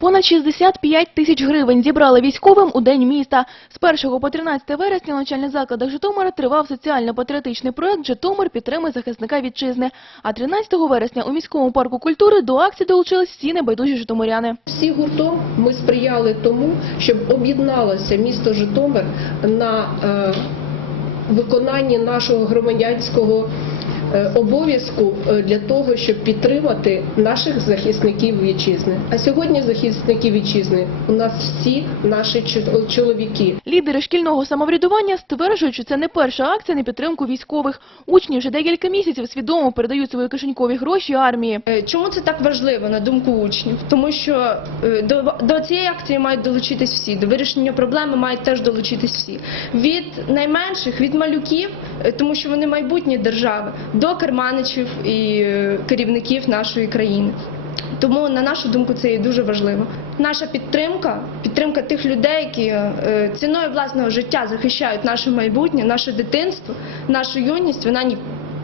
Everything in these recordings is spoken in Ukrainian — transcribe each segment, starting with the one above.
Понад 65 тисяч гривень зібрали військовим у День міста. З 1 по 13 вересня в навчальних закладах Житомира тривав соціально-патріотичний проект «Житомир підтримує захисника вітчизни». А 13 вересня у міському парку культури до акції долучились всі небайдужі житомиряни. Всі гуртом ми сприяли тому, щоб об'єдналося місто Житомир на е, виконанні нашого громадянського обов'язку е, для того, щоб підтримати наших захисників вітчизни. А сьогодні захисники вітчизни у нас всі наші чо- чоловіки. Лідери шкільного самоврядування стверджують, що це не перша акція на підтримку військових. Учні вже декілька місяців свідомо передають свої кишенькові гроші армії. Е, Чому це так важливо на думку учнів? Тому що е, до, до цієї акції мають долучитись всі, до вирішення проблеми мають теж долучитись всі. Від найменших, від малюків, е, тому що вони майбутнє держави, до керманичів і е, керівників нашої країни. Тому, на нашу думку, це є дуже важливо. Наша підтримка, підтримка тих людей, які е, ціною власного життя захищають наше майбутнє, наше дитинство, нашу юність, вона ні,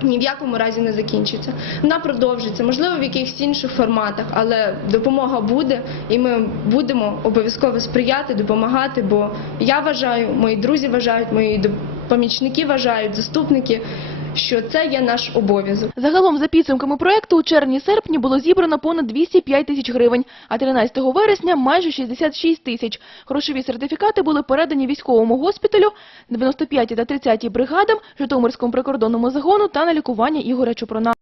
ні в якому разі не закінчиться. Вона продовжиться, можливо, в якихось інших форматах, але допомога буде, і ми будемо обов'язково сприяти, допомагати. Бо я вважаю, мої друзі вважають, мої помічники вважають, заступники, що це є наш обов'язок. Загалом, за підсумками проекту, у червні-серпні було зібрано понад 205 тисяч гривень, а 13 вересня – майже 66 тисяч. Грошові сертифікати були передані військовому госпіталю, 95 та 30 бригадам, Житомирському прикордонному загону та на лікування Ігоря Чупрона.